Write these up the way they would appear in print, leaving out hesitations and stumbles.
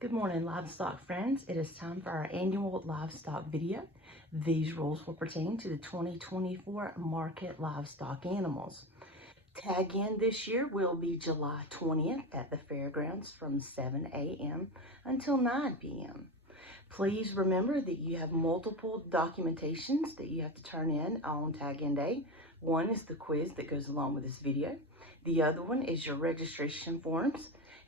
Good morning, livestock friends. It is time for our annual livestock video. These rules will pertain to the 2024 market livestock animals. Tag in this year will be July 20th at the fairgrounds from 7 a.m. until 9 p.m. Please remember that you have multiple documentations that you have to turn in on tag-in day. One is the quiz that goes along with this video. The other one is your registration forms.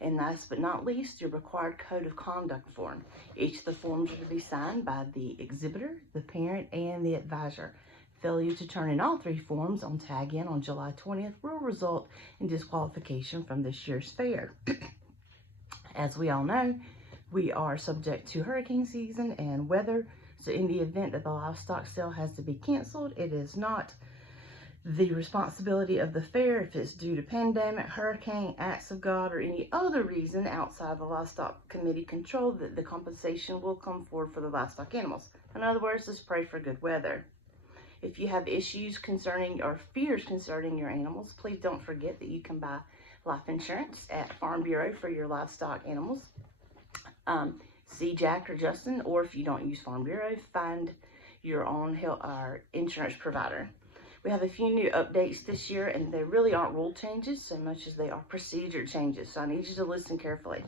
And last but not least, your required code of conduct form. Each of the forms are to be signed by the exhibitor, the parent, and the advisor. Failure to turn in all three forms on tag-in on July 20th will result in disqualification from this year's fair. As we all know, we are subject to hurricane season and weather, so in the event that the livestock sale has to be canceled, it is not the responsibility of the fair if it's due to pandemic, hurricane, acts of God, or any other reason outside the livestock committee control, that the compensation will come forward for the livestock animals. In other words, just pray for good weather. If you have issues concerning or fears concerning your animals, please don't forget that you can buy life insurance at Farm Bureau for your livestock animals. See Jack or Justin, or if you don't use Farm Bureau, find your own insurance provider. We have a few new updates this year, and they really aren't rule changes so much as they are procedure changes. So I need you to listen carefully.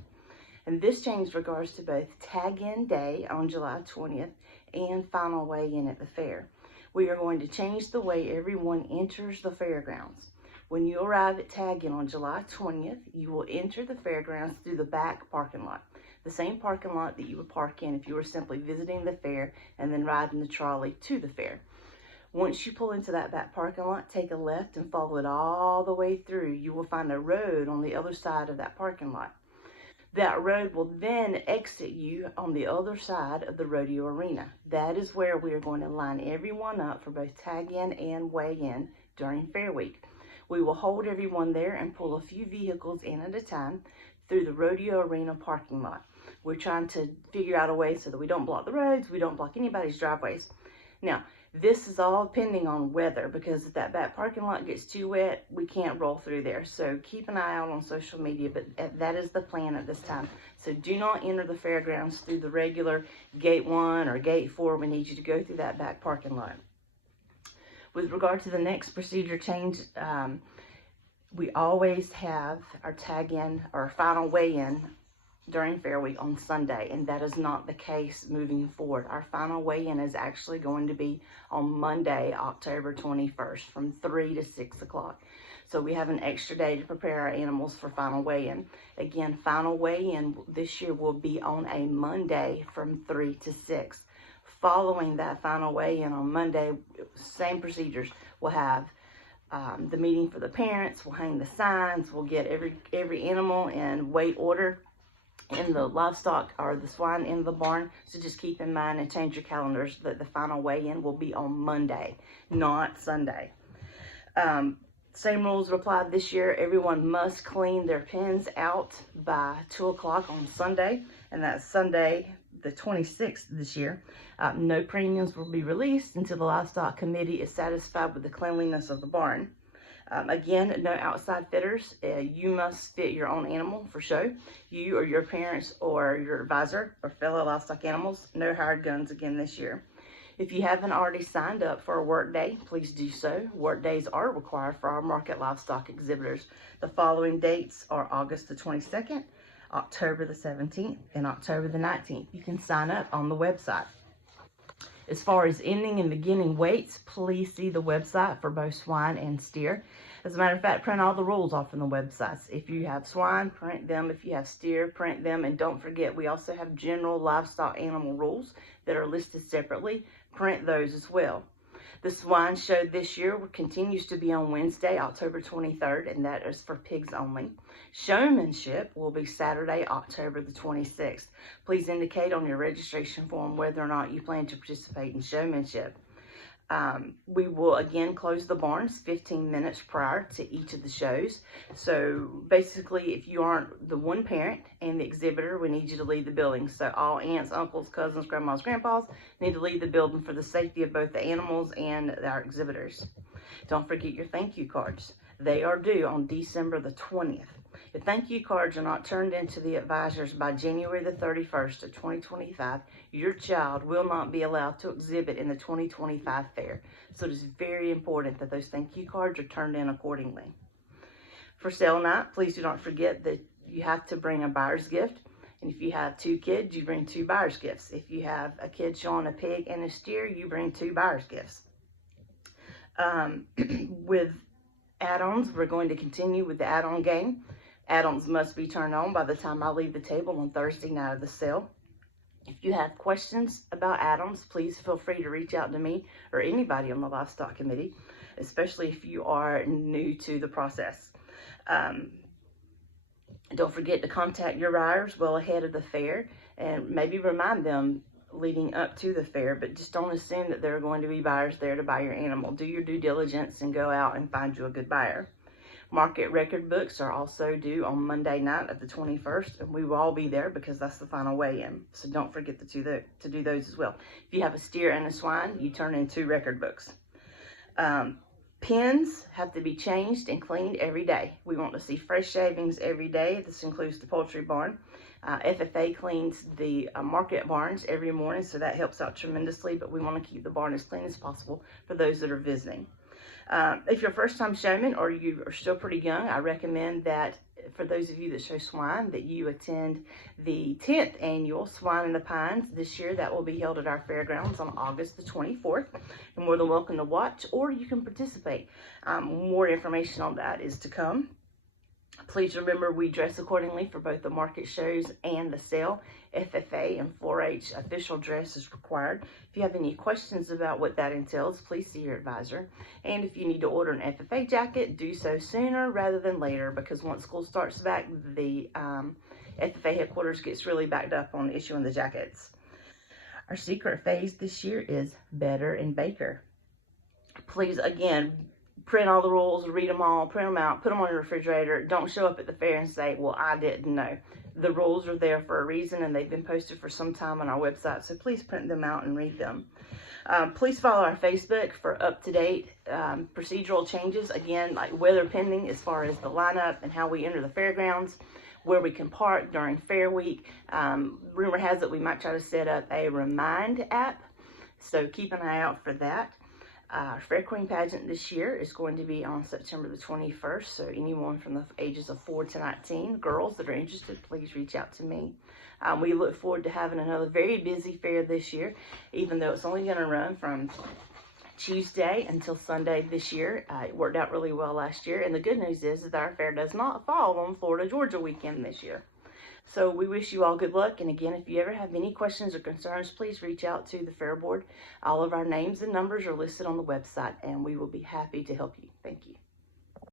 And this change regards to both tag-in day on July 20th and final weigh-in at the fair. We are going to change the way everyone enters the fairgrounds. When you arrive at tag-in on July 20th, you will enter the fairgrounds through the back parking lot. The same parking lot that you would park in if you were simply visiting the fair and then riding the trolley to the fair. Once you pull into that back parking lot, take a left and follow it all the way through. You will find a road on the other side of that parking lot. That road will then exit you on the other side of the rodeo arena. That is where we are going to line everyone up for both tag-in and weigh-in during Fair Week. We will hold everyone there and pull a few vehicles in at a time through the rodeo arena parking lot. We're trying to figure out a way so that we don't block the roads, we don't block anybody's driveways. Now, this is all depending on weather, because if that back parking lot gets too wet, we can't roll through there. So keep an eye out on social media, but that is the plan at this time. So do not enter the fairgrounds through the regular gate 1 or gate 4. We need you to go through that back parking lot. With regard to the next procedure change, we always have our tag-in or final weigh-in during Fair Week on Sunday, and that is not the case moving forward. Our final weigh-in is actually going to be on Monday, October 21st from 3 to 6 o'clock. So we have an extra day to prepare our animals for final weigh-in. Again, final weigh-in this year will be on a Monday from 3 to 6. Following that final weigh-in on Monday, same procedures. We'll have the meeting for the parents, we'll hang the signs, we'll get every animal in weight order in the livestock or the swine in the barn. So just keep in mind and change your calendars that the final weigh-in will be on Monday, not Sunday. Same rules apply this year. Everyone must clean their pens out by 2 o'clock on Sunday, and that's Sunday the 26th this year. No premiums will be released until the livestock committee is satisfied with the cleanliness of the barn. Again, no outside fitters. You must fit your own animal for show. You or your parents or your advisor or fellow livestock animals. No hired guns again this year. If you haven't already signed up for a work day, please do so. Work days are required for our market livestock exhibitors. The following dates are August the 22nd, October the 17th, and October the 19th. You can sign up on the website. As far as ending and beginning weights, please see the website for both swine and steer. As a matter of fact, print all the rules off from the websites. If you have swine, print them. If you have steer, print them. And don't forget, we also have general livestock animal rules that are listed separately. Print those as well. The swine show this year continues to be on Wednesday, October 23rd, and that is for pigs only. Showmanship will be Saturday, October the 26th. Please indicate on your registration form whether or not you plan to participate in showmanship. We will again close the barns 15 minutes prior to each of the shows. So basically, if you aren't the one parent and the exhibitor, we need you to leave the building. So all aunts, uncles, cousins, grandmas, grandpas need to leave the building for the safety of both the animals and our exhibitors. Don't forget your thank you cards. They are due on December the 20th. If thank you cards are not turned into the advisors by January the 31st of 2025, your child will not be allowed to exhibit in the 2025 fair. So it is very important that those thank you cards are turned in accordingly. For sale night, please do not forget that you have to bring a buyer's gift. And if you have 2 kids, you bring 2 buyer's gifts. If you have a kid showing a pig and a steer, you bring 2 buyer's gifts. With add-ons, we're going to continue with the add-on game. Add-ons must be turned on by the time I leave the table on Thursday night of the sale. If you have questions about add-ons, please feel free to reach out to me or anybody on the Livestock Committee, especially if you are new to the process. Don't forget to contact your buyers well ahead of the fair and maybe remind them leading up to the fair, but just don't assume that there are going to be buyers there to buy your animal. Do your due diligence and go out and find you a good buyer. Market record books are also due on Monday night of the 21st, and we will all be there because that's the final weigh-in. So don't forget to do those as well. If you have a steer and a swine, you turn in 2 record books. Pens have to be changed and cleaned every day. We want to see fresh shavings every day. This includes the poultry barn. FFA cleans the market barns every morning, so that helps out tremendously, but we want to keep the barn as clean as possible for those that are visiting. If you're a first-time showman or you are still pretty young, I recommend that for those of you that show swine, that you attend the 10th annual Swine in the Pines this year. That will be held at our fairgrounds on August the 24th. You're more than welcome to watch, or you can participate. More information on that is to come. Please remember, we dress accordingly for both the market shows and the sale. FFA and 4-H official dress is required. If you have any questions about what that entails, please see your advisor. And if you need to order an FFA jacket, do so sooner rather than later, because once school starts back, the FFA headquarters gets really backed up on issuing the jackets. Our secret phase this year is Better and Baker. Please, again, print all the rules, read them all, print them out, put them on your refrigerator. Don't show up at the fair and say, well, I didn't know. The rules are there for a reason, and they've been posted for some time on our website, so please print them out and read them. Please follow our Facebook for up-to-date procedural changes, again, like weather pending as far as the lineup and how we enter the fairgrounds, where we can park during fair week. Rumor has it we might try to set up a Remind app, so keep an eye out for that. Our Fair Queen pageant this year is going to be on September the 21st, so anyone from the ages of 4 to 19, girls that are interested, please reach out to me. We look forward to having another very busy fair this year, even though it's only going to run from Tuesday until Sunday this year. It worked out really well last year, and the good news is that our fair does not fall on Florida-Georgia weekend this year. So we wish you all good luck. And again, if you ever have any questions or concerns, please reach out to the Fair Board. All of our names and numbers are listed on the website, and we will be happy to help you. Thank you.